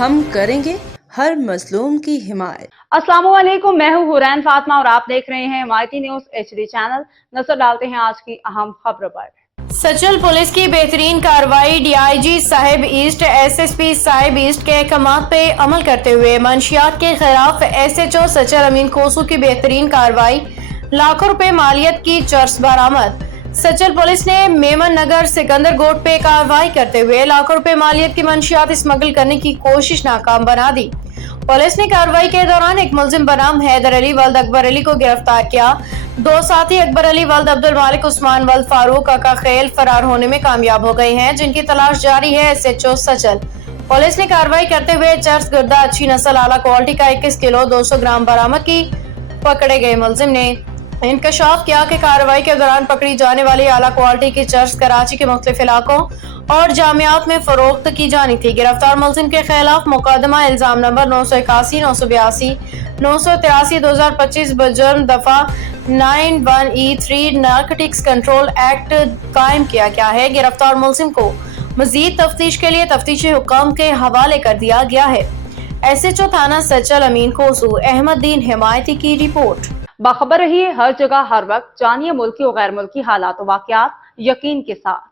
ہم کریں گے ہر مظلوم کی حمایت۔ السلام علیکم، میں ہوں حورین فاطمہ اور آپ دیکھ رہے ہیں حمایتی نیوز HD چینل۔ نظر ڈالتے ہیں آج کی اہم خبروں پر۔ سچل پولیس کی بہترین کارروائی، DIG صاحب ایسٹ، SSP صاحب ایسٹ کے احکامات پہ عمل کرتے ہوئے منشیات کے خلاف SHO سچل امین کھوسو کی بہترین کارروائی، لاکھوں روپے مالیت کی چرس برآمد۔ سچل پولیس نے میمن نگر سکندر گوٹ پہ کارروائی کرتے ہوئے لاکھوں روپے مالیت کی منشیات اسمگل کرنے کی کوشش ناکام بنا دی۔ پولیس نے کارروائی کے دوران ایک ملزم بنام حیدر علی ولد اکبر علی کو گرفتار کیا۔ دو ساتھی اکبر علی ولد عبد المالک عثمان ولد فاروق کاکا خیل فرار ہونے میں کامیاب ہو گئے ہیں، جن کی تلاش جاری ہے۔ SHO سچل پولیس نے کارروائی کرتے ہوئے چرس گردہ اچھی نسل اعلیٰ کوالٹی کا 21 کلو 200 گرام برآمد کی۔ پکڑے گئے ملزم نے انکشاف کیا کہ کارروائی کے دوران پکڑی جانے والی اعلیٰ کوالٹی کی چرس کراچی کے مختلف علاقوں اور جامعات میں فروخت کی جانی تھی۔ گرفتار ملزم کے خلاف مقدمہ الزام نمبر 981 982 983 2025 بجرم دفعہ 91E3 نارکوٹکس کنٹرول ایکٹ قائم کیا گیا ہے۔ گرفتار ملزم کو مزید تفتیش کے لیے تفتیشی حکام کے حوالے کر دیا گیا ہے۔ SHO تھانہ سچل امین کھوسو احمد دین حمایتی کی رپورٹ۔ باخبر رہیے ہر جگہ ہر وقت، جانیے ملکی و غیر ملکی حالات و واقعات یقین کے ساتھ۔